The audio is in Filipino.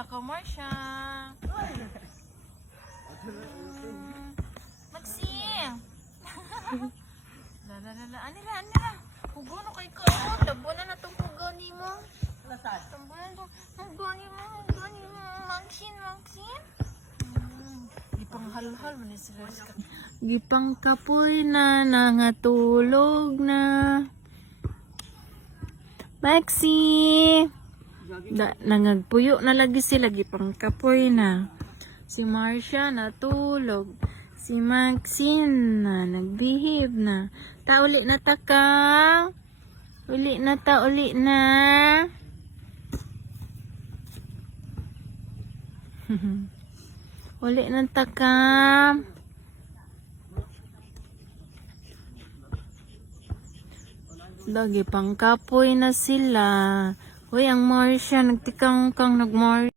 la ka, Marsha. Maxine. Lalalala. Anila. Pugo na kay ka. Tabo na itong pugo ni mo. Tabo na itong pugo ni mo. Maxine. Gipang halhal mo ni sila. Gipang kapoy na nangatulog na. Maxie. Nangagpuyo na lagi sila. Gipang kapoy na. Si Marsha natulog. Si Maxine na nagbihib na. Uli na ta ka. Uli na. Uli na ta ka. Lagi pang kapoy na sila. Uy, ang Marsha nagtikang nagmar.